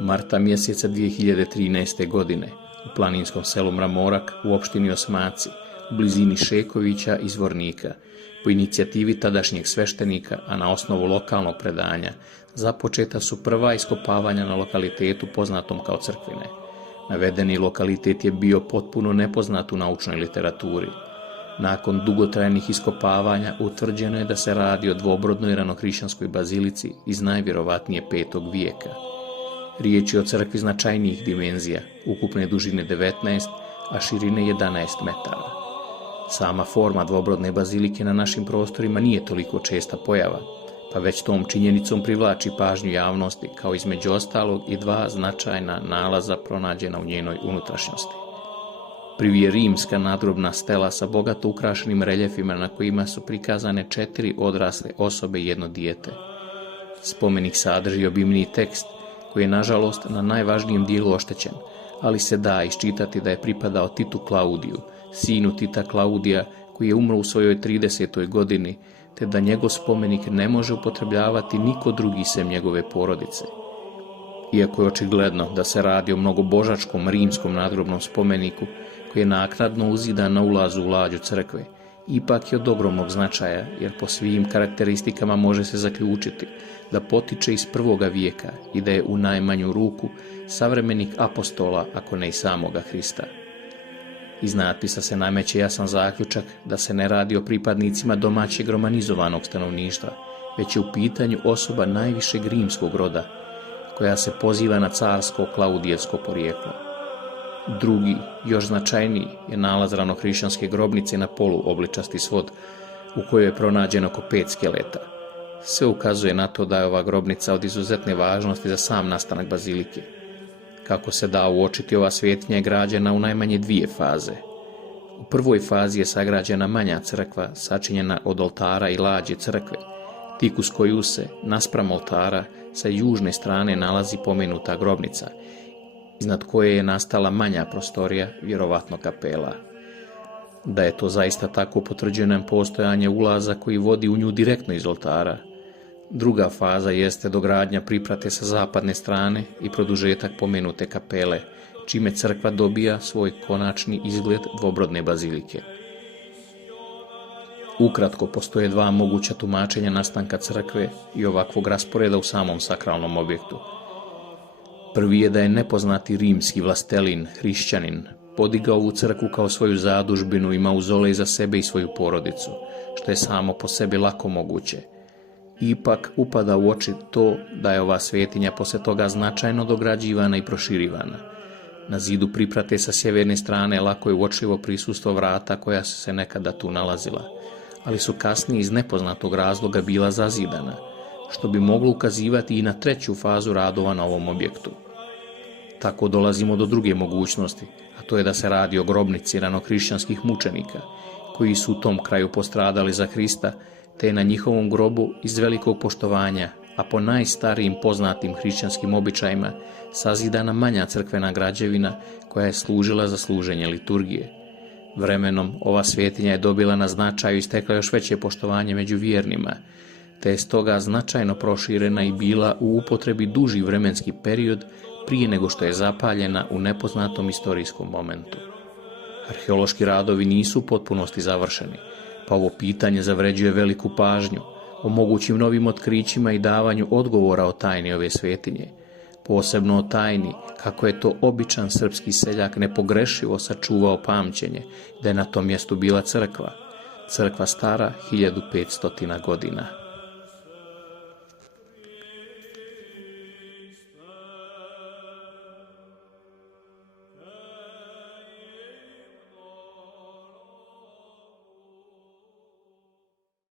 Marta mjeseca 2013. godine u planinskom selu Mramorak u opštini Osmaci, u blizini Šekovića i Zvornika, po inicijativi tadašnjeg sveštenika, a na osnovu lokalnog predanja, započeta su prva iskopavanja na lokalitetu poznatom kao Crkvine. Navedeni lokalitet je bio potpuno nepoznat u naučnoj literaturi. Nakon dugotrajnih iskopavanja utvrđeno je da se radi o dvobrodnoj ranohrišćanskoj bazilici iz najvjerovatnije 5. vijeka. Riječ je o crkvi značajnijih dimenzija, ukupne dužine 19, a širine 11 metara. Sama forma dvobrodne bazilike na našim prostorima nije toliko česta pojava, pa već tom činjenicom privlači pažnju javnosti, kao između ostalog i 2 značajna nalaza pronađena u njenoj unutrašnjosti. Prvi je rimska nadgrobna stela sa bogato ukrašenim reljefima na kojima su prikazane 4 odrasle osobe i 1 dijete. Spomenik sadrži obimni tekst koji je nažalost na najvažnijem dijelu oštećen, ali se da iščitati da je pripadao Titu Klaudiju, sinu Tita Klaudija, koji je umro u svojoj 30. godini, te da njegov spomenik ne može upotrebljavati niko drugi sem njegove porodice. Iako je očigledno da se radi o mnogobožačkom rimskom nadgrobnom spomeniku koji je naknadno uzidan na ulazu u lađu crkve, ipak je od ogromnog značaja, jer po svim karakteristikama može se zaključiti da potiče iz 1. vijeka i da je u najmanju ruku savremenik apostola, ako ne i samoga Hrista. Iz natpisa se nameće jasan zaključak da se ne radi o pripadnicima domaćeg romanizovanog stanovništva, već je u pitanju osoba najvišeg rimskog roda, koja se poziva na carsko klaudijevsko porijeklo. Drugi, još značajniji, je nalaz ranohrišćanske grobnice na poluobličasti svod, u kojoj je pronađeno oko 5 skeleta. Sve ukazuje na to da je ova grobnica od izuzetne važnosti za sam nastanak bazilike. Kako se da uočiti, ova svetinja je građena u najmanje 2 faze. U prvoj fazi je sagrađena manja crkva, sačinjena od oltara i lađe crkve, tik uz koju se, naspram oltara, sa južne strane nalazi pomenuta grobnica, iznad koje je nastala manja prostorija, vjerovatno kapela. Da je to zaista tako potvrđuje nam postojanje ulaza koji vodi u nju direktno iz oltara. Druga faza jeste dogradnja priprate sa zapadne strane i produžetak pomenute kapele, čime crkva dobija svoj konačni izgled dvobrodne bazilike. Ukratko, postoje 2 moguća tumačenja nastanka crkve i ovakvog rasporeda u samom sakralnom objektu. Prvi je da je nepoznati rimski vlastelin, hrišćanin, podigao ovu crkvu kao svoju zadužbinu i mauzolej za sebe i svoju porodicu, što je samo po sebi lako moguće. Ipak upada u oči to da je ova svetinja poslije toga značajno dograđivana i proširivana. Na zidu priprate sa sjeverne strane lako je uočljivo prisustvo vrata koja su se nekada tu nalazila, ali su kasnije iz nepoznatog razloga bila zazidana, što bi moglo ukazivati i na 3. fazu radova na ovom objektu. Tako dolazimo do druge mogućnosti, a to je da se radi o grobnici ranohrišćanskih mučenika, koji su u tom kraju postradali za Hrista, te je na njihovom grobu iz velikog poštovanja, a po najstarijim poznatim hrišćanskim običajima, sazidana manja crkvena građevina koja je služila za služenje liturgije. Vremenom ova svetinja je dobila na značaju i stekla još veće poštovanje među vjernima, te je stoga značajno proširena i bila u upotrebi duži vremenski period prije nego što je zapaljena u nepoznatom istorijskom momentu. Arheološki radovi nisu u potpunosti završeni, pa ovo pitanje zavređuje veliku pažnju o mogućim novim otkrićima i davanju odgovora o tajni ove svetinje, posebno o tajni kako je to običan srpski seljak nepogrešivo sačuvao pamćenje da je na tom mjestu bila crkva stara 1500 godina.